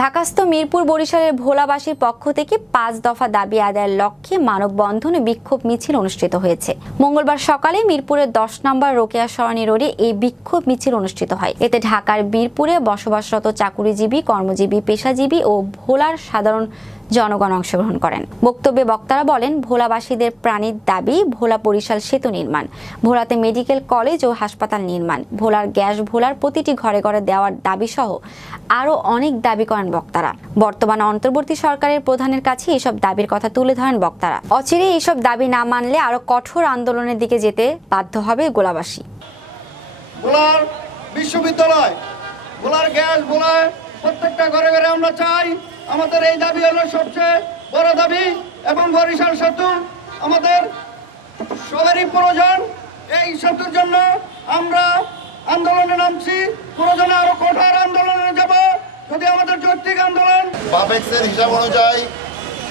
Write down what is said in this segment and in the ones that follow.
ঢাকাস্থ মিরপুর বরিশালের ভোলাবাসীর পক্ষ থেকে 5 দফা দাবি আদায়ের লক্ষ্যে মানববন্ধন ও বিক্ষোভ মিছিল অনুষ্ঠিত হয়েছে। মঙ্গলবার সকালে মিরপুরের 10 নম্বর রোকেয়া সরণি রোডে এই বিক্ষোভ মিছিল অনুষ্ঠিত হয়। এতে ঢাকার বীরপুরে বসবাসরত চাকুরিজীবী, কর্মজীবী, পেশাজীবী ও ভোলার সাধারণ জনগণ অংশগ্রহণ করেন। বক্তব্যে বক্তারা বলেন, ভোলাবাসীদের প্রাণীর দাবি ভোলা বরিশাল সেতু নির্মাণ, ভোলাতে মেডিকেল কলেজ ও হাসপাতাল নির্মাণ, ভোলার গ্যাস ভোলার প্রতিটি ঘরে ঘরে দেওয়ার দাবি সহ আরও অনেক দাবি করেন বক্তারা। বর্তমান অন্তর্বর্তী সরকারের প্রধানের কাছে এসব দাবির কথা তুলে ধরেন বক্তারা। অচিরে এইসব দাবি না মানলে আরো কঠোর আন্দোলনের দিকে যেতে বাধ্য হবে গোলাবাসী। ভোলার বিশ্ববিদ্যালয়, ভোলার গ্যাস, ভোলায় প্রত্যেকটা ঘরে ঘরে আমরা চাই। আমাদের এই দাবি হলো সবচেয়ে বড় দাবি, এবং বরিশাল সেতু আমাদের সবারই প্রয়োজন। এই সেতুর জন্য আমরা আন্দোলনে নামছি, প্রয়োজনে আরো কঠোর আন্দোলনে যাব যদি আমাদের যৌক্তিক আন্দোলন। বাপেক্সের হিসাব অনুযায়ী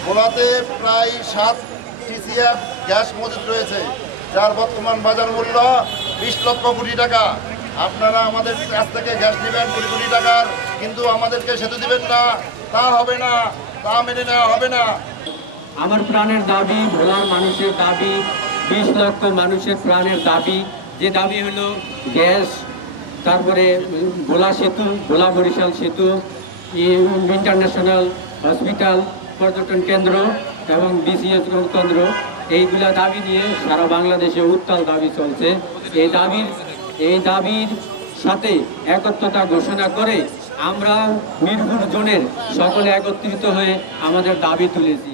ভোলাতে প্রায় 7 TCF গ্যাস মজুদ রয়েছে, যার বর্তমান বাজার মূল্য 20 লক্ষ কোটি টাকা। আপনারা আমাদের কাছ থেকে গ্যাস নেবেন কোটি কোটি টাকার, কিন্তু আমাদেরকে সেতু দিবেন না, তা হবে না, তা মেনে নেওয়া হবে না। আমার প্রাণের দাবি, ভোলার মানুষের দাবি, 20 লক্ষ মানুষের প্রাণের দাবি। যে দাবি হলো গ্যাস, তারপরে ভোলা সেতু, ভোলা বরিশাল সেতু, ইন্টারন্যাশনাল হসপিটাল, পর্যটন কেন্দ্র এবং BCS কেন্দ্র, এইগুলা দাবি নিয়ে সারা বাংলাদেশে উত্তাল দাবি চলছে। এই দাবির সাথে একত্রতা ঘোষণা করে আমরা মিরপুর জোনের সকলে একত্রিত হয়ে আমাদের দাবি তুলেছি।